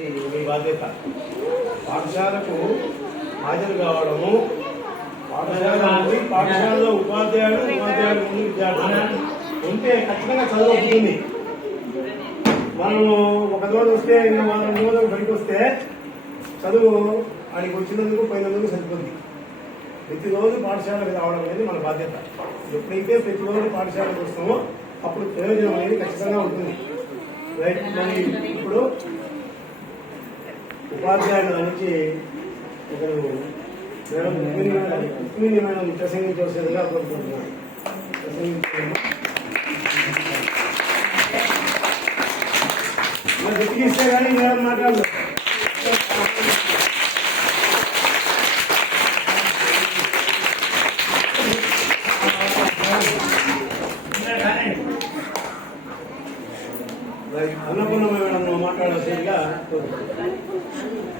అది మీ బాధ్యత. పాఠశాలకు హాజరు కావడము పాఠశాల ఉంది పాఠశాలలో ఉపాధ్యాయుడు ఉపాధ్యాయుడు ముందు విద్యార్థులు ఉంటే ఖచ్చితంగా చదువుతుంది మనం మనము ఒక రోజు వస్తే ఇంకా మనం రెండు రోజులు బయటకు వస్తే చదువు ఆయనకు వచ్చినందుకు పోయినందుకు సరిపోతుంది ప్రతిరోజు పాఠశాలకు రావడం అనేది మన బాధ్యత. ఎప్పుడైతే ప్రతిరోజు పాఠశాలకు వస్తామో అప్పుడు ప్రయోజనం అనేది ఖచ్చితంగా ఉంటుంది. రైట్ మరి ఇప్పుడు ఉపాధ్యాయులు నుంచి ఒకరు madam Rukmini madam Rukmini madam ప్రసంగించవలసిందిగా కోరుకుంటున్నాను ప్రసంగించండి. మరి కానీ మేడం మాట్లాడదు అన్నపూర్ణ మేడం మాట్లాడాల్సిందిగా.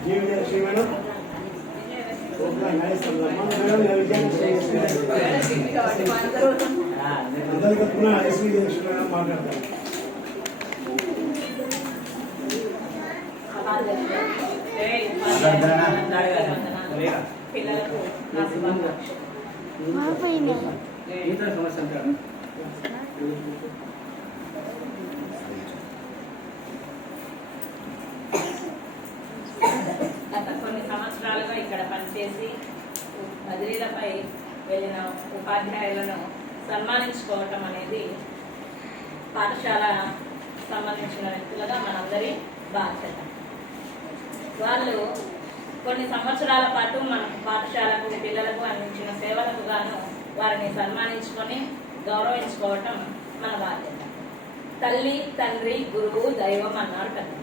జీవితలక్ష్మి మేడం ఓకే, నైస్ అమ్మా. మేడం, నేను విజయలక్ష్మి అందరి తరఫున ఎస్వి లక్ష్మి మేడం మాట్లాడతాను పిల్లలకు చేసి పనిచేసి బదిలీలపై వెళ్ళిన ఉపాధ్యాయులను సన్మానించుకోవటం అనేది పాఠశాల సంబంధించిన వ్యక్తులుగా మనందరి బాధ్యత. వాళ్ళు కొన్ని సంవత్సరాల పాటు మన పాఠశాలకు పిల్లలకు అందించిన సేవలకు గాను వారిని సన్మానించుకొని గౌరవించుకోవటం మన బాధ్యత. తల్లి తండ్రి గురువు దైవం అన్నారు కదా.